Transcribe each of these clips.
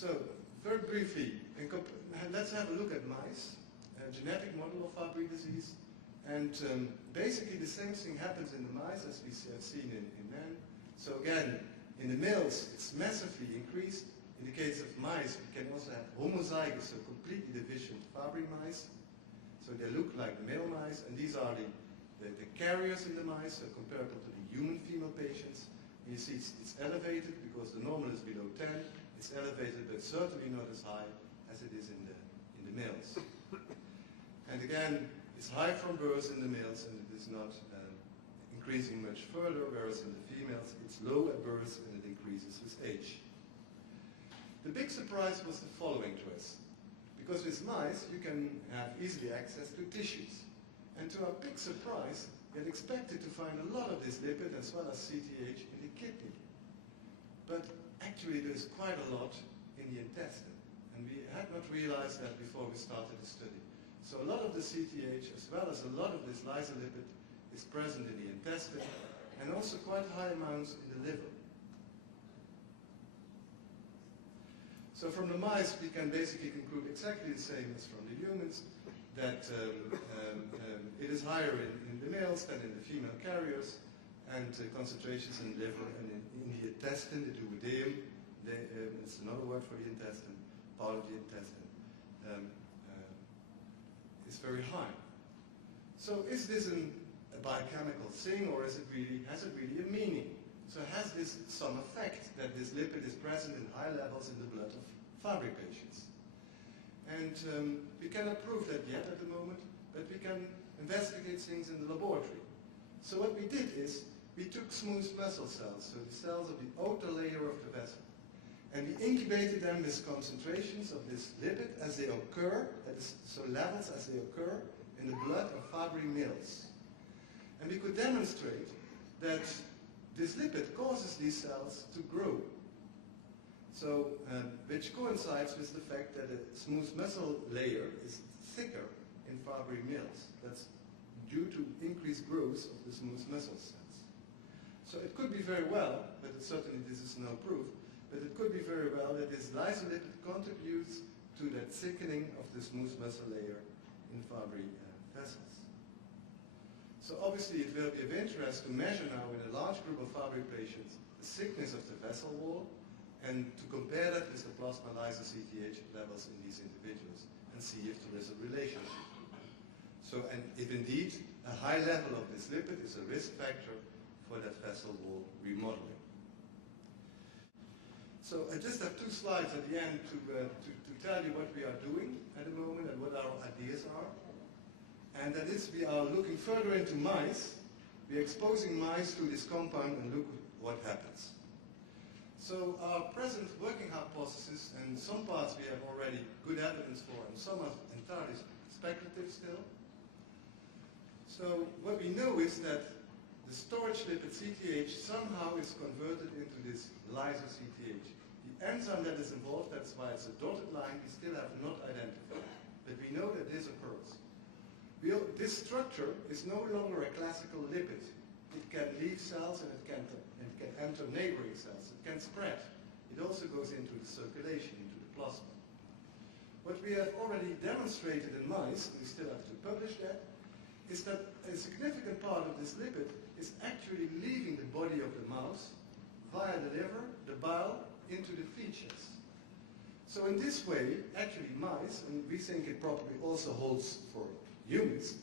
So, very briefly, let's have a look at mice, a genetic model of Fabry disease. And basically the same thing happens in the mice as we have seen in men. So again, in the males, it's massively increased. In the case of mice, we can also have homozygous, so completely deficient Fabry mice. So they look like male mice, and these are the carriers in the mice, so comparable to the human female patients. And you see it's elevated because the normal is below 10. It's elevated, but certainly not as high as it is in the males. And again, it's high from birth in the males, and it is not increasing much further, whereas in the females, it's low at birth and it increases with age. The big surprise was the following to us. Because with mice, you can have easily access to tissues. And to our big surprise, we had expected to find a lot of this lipid as well as CTH in the kidney. But actually, there's quite a lot in the intestine. And we had not realized that before we started the study. So a lot of the CTH, as well as a lot of this lysolipid, is present in the intestine, and also quite high amounts in the liver. So from the mice, we can basically conclude exactly the same as from the humans, that it is higher in the males than in the female carriers, and concentrations in the liver and in the intestine, the duodenum, it's another word for the intestine, part of the intestine, is very high. So is this a biochemical thing, or has it really a meaning? So has this some effect that this lipid is present in high levels in the blood of Fabry patients? And we cannot prove that yet at the moment, but we can investigate things in the laboratory. So what we did is, we took smooth muscle cells, so the cells of the outer layer of the vessel, and we incubated them with concentrations of this lipid as they occur, so levels as they occur in the blood of Fabry males. And we could demonstrate that this lipid causes these cells to grow. So, which coincides with the fact that a smooth muscle layer is thicker in Fabry males. That's due to increased growth of the smooth muscle cells. So it could be very well, but certainly this is no proof, but it could be very well that this lysolipid contributes to that thickening of the smooth muscle layer in Fabry vessels. So obviously it will be of interest to measure now in a large group of Fabry patients the thickness of the vessel wall and to compare that with the plasma lyso-CTH levels in these individuals and see if there is a relationship. So, and if indeed a high level of this lipid is a risk factor for that vessel wall remodeling. So I just have 2 slides at the end to tell you what we are doing at the moment and what our ideas are. And that is, we are looking further into mice. We are exposing mice to this compound and look what happens. So our present working hypothesis, and some parts we have already good evidence for, and some are entirely speculative still. So what we know is that the storage lipid CTH somehow is converted into this lyso-CTH. The enzyme that is involved, that's why it's a dotted line, we still have not identified. But we know that this occurs. This structure is no longer a classical lipid. It can leave cells and it can enter neighboring cells. It can spread. It also goes into the circulation, into the plasma. What we have already demonstrated in mice, we still have to publish that, is that a significant part of this lipid is actually leaving the body of the mouse via the liver, the bile, into the features. So in this way, actually mice, and we think it probably also holds for humans,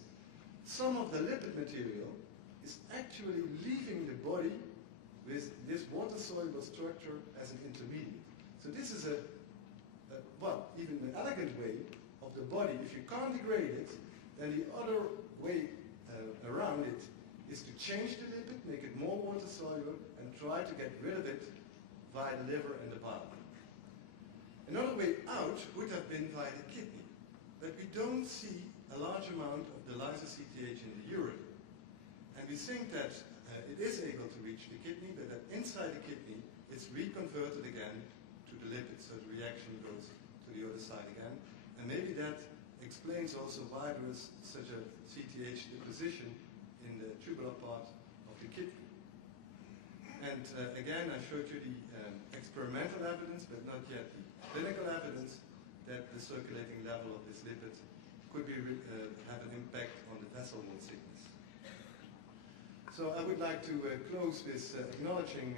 some of the lipid material is actually leaving the body with this water-soluble structure as an intermediate. So this is well, even an elegant way of the body. If you can't degrade it, then the other way around it is to change the lipid, make it more water-soluble, and try to get rid of it via the liver and the bile. Another way out would have been via the kidney, but we don't see a large amount of the lyso-CTH in the urine. And we think that it is able to reach the kidney, but that inside the kidney it's reconverted again to the lipids, so the reaction goes to the other side again. And maybe that explains also why there is such a CTH deposition in the tubular part of the kidney. And again, I showed you the experimental evidence, but not yet the clinical evidence, that the circulating level of this lipid could be have an impact on the vessel wall thickness. So I would like to close with acknowledging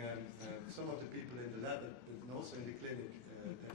some of the people in the lab, but also in the clinic, that